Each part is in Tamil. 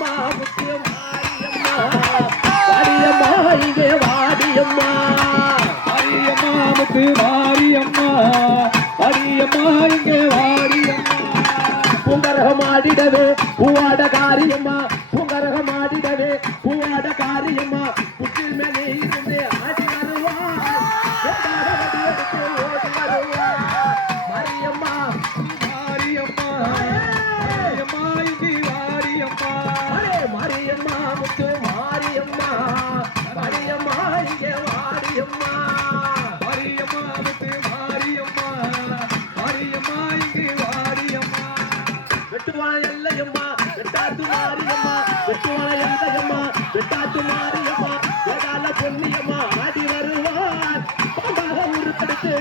மாமத்து வாரியம்மா அரியம்மா பூவாட காரியம்மா. மாரியம்மா இங்கே வாரியம்மா அடே மாரியம்மா முத்து மாரியம்மா மாரியம்மா இங்கே வாரியம்மா மாரியம்மா முத்து மாரியம்மா மாரியம்மா இங்கே வாரியம்மா வெட்டுவான எல்லையம்மா வெட்டாத்து மாரியம்மா வெட்டுவான எல்லையம்மா வெட்டாத்து மாரியம்மா வேதாள பொன்னியம்மா ஆடி வருவார் பாம்பாக உருத்தெடுத்து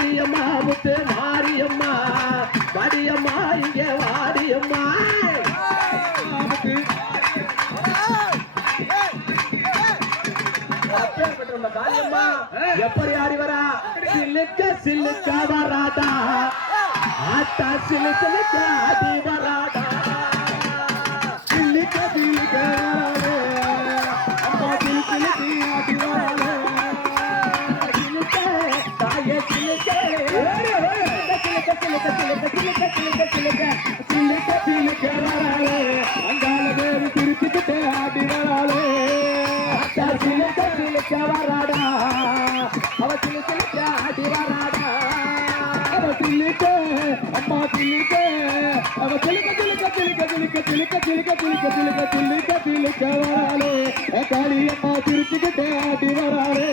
மாரியம்மா முத்து மாரியம்மா வாடியம்மா இங்கே வாடியம்மா எப்படி ஆடி வரா? சிலுக்க சிலுக்க வராதா ஆட்டா சிலு சிலுக்க ஆடி வராதா வராடா அவ சிலு சிலுக்க ஆடி வராடா அவ சில்லிக்க அம்மா சில்லிக்க அவ சிலுக்க சிலுக்க சிலுக்க சிலுக்க சிலுக்க சிலுக்க சிலுக்க சிலுக்க சில்லிக்க சிலுக்க வராளே. காளி அம்மா திருப்பிக்கிட்டே ஆடி வராளே